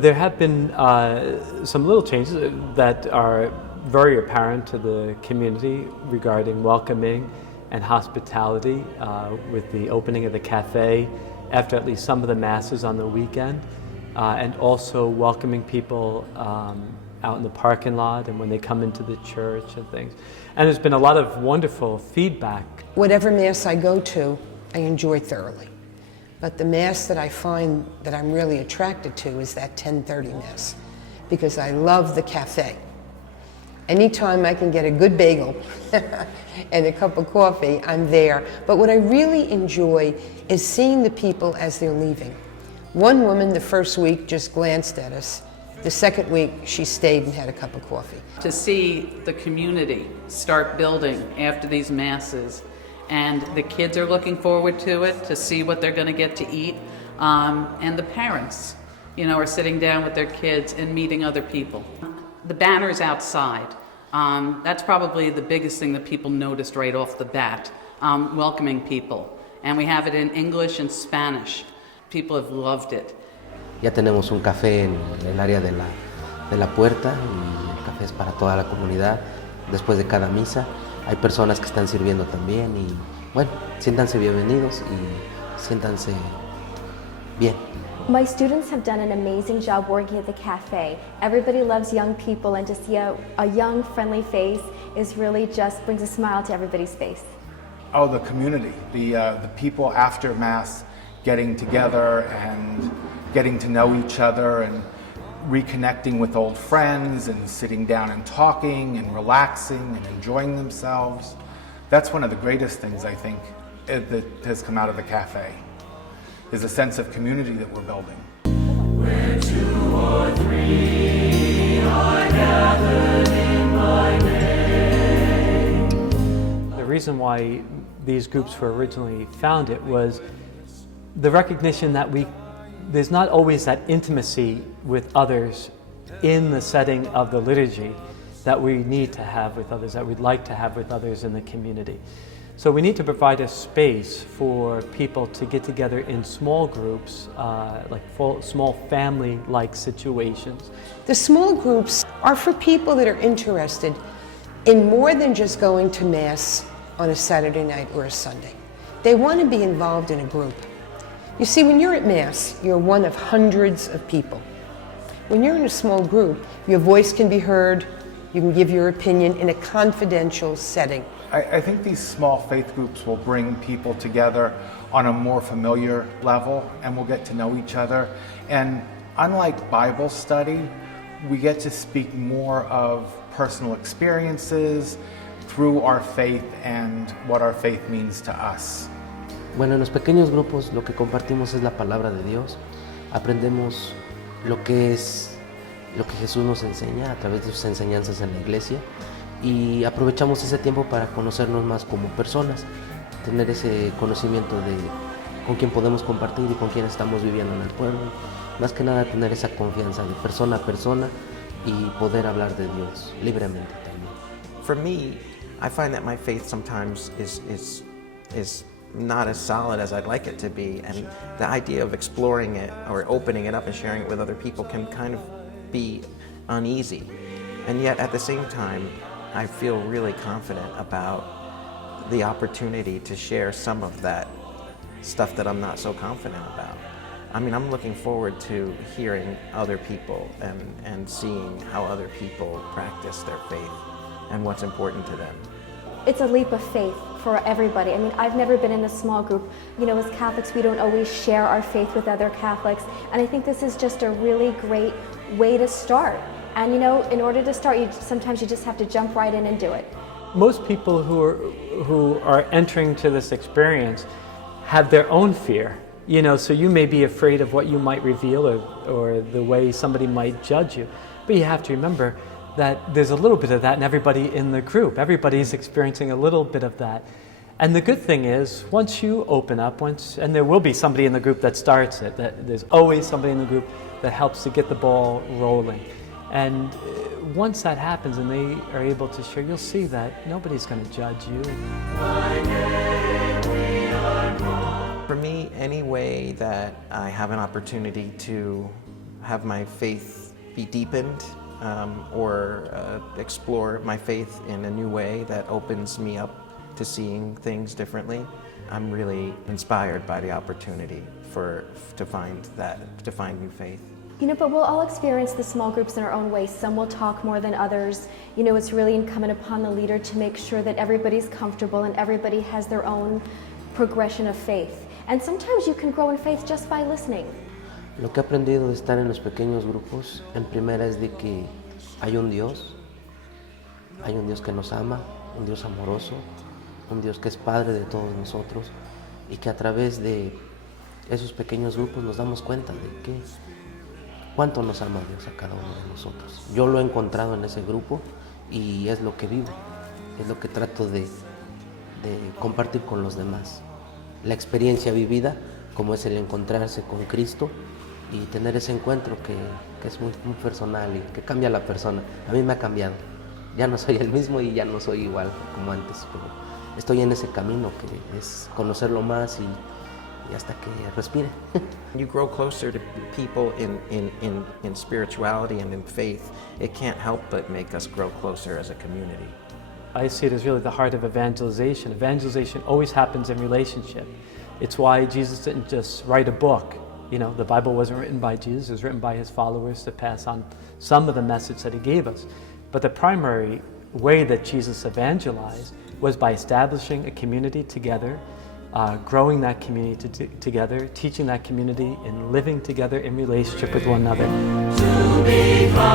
There have been some little changes that are very apparent to the community regarding welcoming and hospitality with the opening of the cafe after at least some of the masses on the weekend, and also welcoming people out in the parking lot and when they come into the church and things. And there's been a lot of wonderful feedback. Whatever Mass I go to, I enjoy thoroughly. But the Mass that I find that I'm really attracted to is that 10:30 Mass, because I love the cafe. Anytime I can get a good bagel and a cup of coffee, I'm there. But what I really enjoy is seeing the people as they're leaving. One woman the first week just glanced at us. The second week, she stayed and had a cup of coffee. To see the community start building after these Masses, and the kids are looking forward to it, to see what they're going to get to eat, and the parents, are sitting down with their kids and meeting other people. The banners outside, that's probably the biggest thing that people noticed right off the bat, welcoming people. And we have it in English and Spanish. People have loved it. Ya tenemos un café en el área de la puerta, y el café es para toda la comunidad. Después de cada misa hay personas que están sirviendo también, y bueno, siéntanse bienvenidos y siéntanse bien. My students have done an amazing job working at the cafe. Everybody loves young people, and to see a young, friendly face is really just brings a smile to everybody's face. Oh, the community, the people after Mass getting together and getting to know each other and reconnecting with old friends and sitting down and talking and relaxing and enjoying themselves. That's one of the greatest things, I think, that has come out of the cafe, is a sense of community that we're building. Where 2 or 3 are gathered in my name. The reason why these groups were originally founded was the recognition that there's not always that intimacy with others in the setting of the liturgy that we need to have with others, that we'd like to have with others in the community. So we need to provide a space for people to get together in small groups, small family-like situations. The small groups are for people that are interested in more than just going to Mass on a Saturday night or a Sunday. They want to be involved in a group. You see, when you're at Mass, you're one of hundreds of people. When you're in a small group, your voice can be heard, you can give your opinion in a confidential setting. I think these small faith groups will bring people together on a more familiar level, and we'll get to know each other. And unlike Bible study, we get to speak more of personal experiences through our faith and what our faith means to us. Bueno, en los pequeños grupos lo que compartimos es la palabra de Dios. Aprendemos lo que Jesús nos enseña a través de sus enseñanzas en la iglesia, y aprovechamos ese tiempo para conocernos más como personas, tener ese conocimiento de con quién podemos compartir y con quién estamos viviendo en el pueblo. Más que nada tener esa confianza de persona a persona y poder hablar de Dios libremente también. For me, I find that my faith sometimes is not as solid as I'd like it to be, and the idea of exploring it or opening it up and sharing it with other people can kind of be uneasy. And yet at the same time, I feel really confident about the opportunity to share some of that stuff that I'm not so confident about. I mean, I'm looking forward to hearing other people and seeing how other people practice their faith and what's important to them. It's a leap of faith for everybody. I mean, I've never been in a small group. As Catholics, we don't always share our faith with other Catholics, and I think this is just a really great way to start. And in order to start, sometimes you just have to jump right in and do it. Most people who are entering to this experience have their own fear. So you may be afraid of what you might reveal or the way somebody might judge you. But you have to remember that there's a little bit of that in everybody in the group. Everybody's experiencing a little bit of that. And the good thing is, once you open up, and there will be somebody in the group that starts it, there's always somebody in the group that helps to get the ball rolling. And once that happens and they are able to share, you'll see that nobody's going to judge you. For me, any way that I have an opportunity to have my faith be deepened or explore my faith in a new way that opens me up to seeing things differently. I'm really inspired by the opportunity to find new faith. You know, but we'll all experience the small groups in our own way. Some will talk more than others. You know, it's really incumbent upon the leader to make sure that everybody's comfortable and everybody has their own progression of faith. And sometimes you can grow in faith just by listening. Lo que he aprendido de estar en los pequeños grupos, en primera es de que hay un Dios que nos ama, un Dios amoroso, un Dios que es Padre de todos nosotros y que a través de esos pequeños grupos nos damos cuenta de que cuánto nos ama Dios a cada uno de nosotros. Yo lo he encontrado en ese grupo y es lo que vivo, es lo que trato de compartir con los demás. La experiencia vivida, como es el encontrarse con Cristo y tener ese encuentro que es muy, muy personal y que cambia a la persona. A mí me ha cambiado. Ya no soy el mismo y ya no soy igual como antes, pero estoy en ese camino que es conocerlo más y hasta que respire. You grow closer to people in spirituality and in faith. It can't help but make us grow closer as a community. I see it as really the heart of evangelization. Evangelization always happens in relationship. It's why Jesus didn't just write a book. You know, the Bible wasn't written by Jesus, it was written by his followers to pass on some of the message that he gave us. But the primary way that Jesus evangelized was by establishing a community together, growing that community together, teaching that community, and living together in relationship with one another. To become